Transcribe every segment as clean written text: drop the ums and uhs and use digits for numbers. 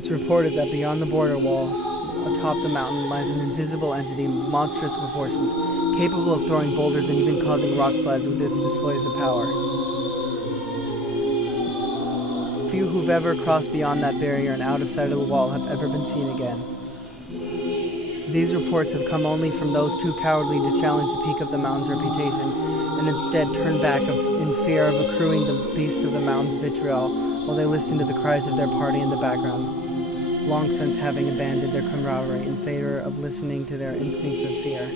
It's reported that beyond the border wall, atop the mountain, lies an invisible entity of monstrous proportions, capable of throwing boulders and even causing rock slides with its displays of power. Few who've ever crossed beyond that barrier and out of sight of the wall have ever been seen again. These reports have come only from those too cowardly to challenge the peak of the mountain's reputation, and instead turn back in fear of accruing the beast of the mountain's vitriol while they listen to the cries of their party in the background, long since having abandoned their camaraderie in favor of listening to their instincts of fear.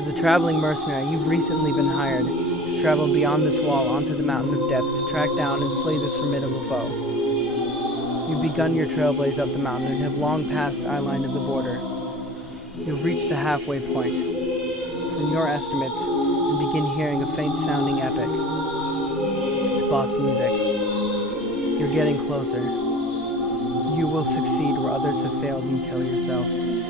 As a traveling mercenary, you've recently been hired to travel beyond this wall onto the mountain of death to track down and slay this formidable foe. You've begun your trailblaze up the mountain and have long passed eye line of the border. You've reached the halfway point. From your estimates, and begin hearing a faint-sounding epic. It's boss music. You're getting closer. You will succeed where others have failed, you tell yourself. You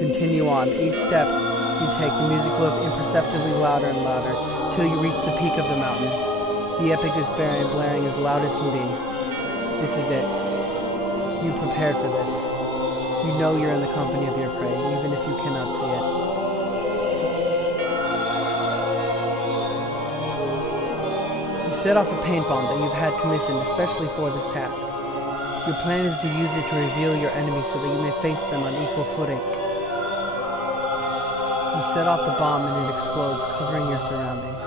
continue on. Each step you take, the music grows imperceptibly louder and louder, till you reach the peak of the mountain. The epic is blaring as loud as can be. This is it. You prepared for this. You know you're in the company of your prey, even if you cannot see it. You set off a paint bomb that you've had commissioned especially for this task. Your plan is to use it to reveal your enemy so that you may face them on equal footing. You set off the bomb and it explodes, covering your surroundings.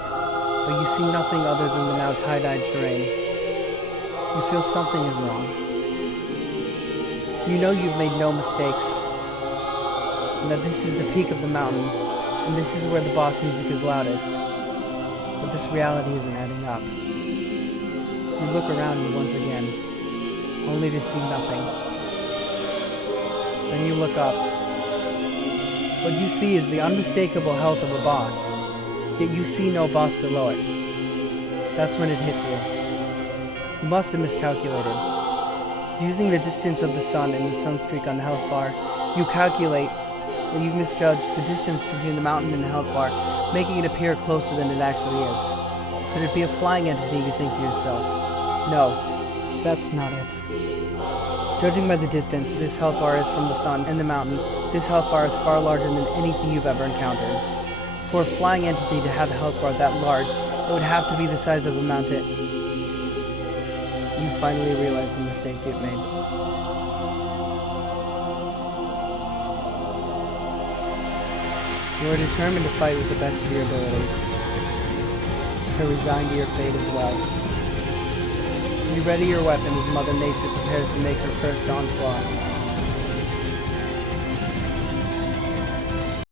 But you see nothing other than the now tie-dyed terrain. You feel something is wrong. You know you've made no mistakes, and that this is the peak of the mountain, and this is where the boss music is loudest. But this reality isn't adding up. You look around you once again, only to see nothing. Then you look up. What you see is the unmistakable health of a boss, yet you see no boss below it. That's when it hits you. You must have miscalculated. Using the distance of the sun and the sun streak on the health bar, you calculate that you've misjudged the distance between the mountain and the health bar, making it appear closer than it actually is. Could it be a flying entity, you think to yourself? No, that's not it. Judging by the distance this health bar is from the sun and the mountain, this health bar is far larger than anything you've ever encountered. For a flying entity to have a health bar that large, it would have to be the size of a mountain. You finally realize the mistake you've made. You are determined to fight with the best of your abilities. You're resigned to your fate as well. You ready your weapon as Mother Nature prepares to make her first onslaught.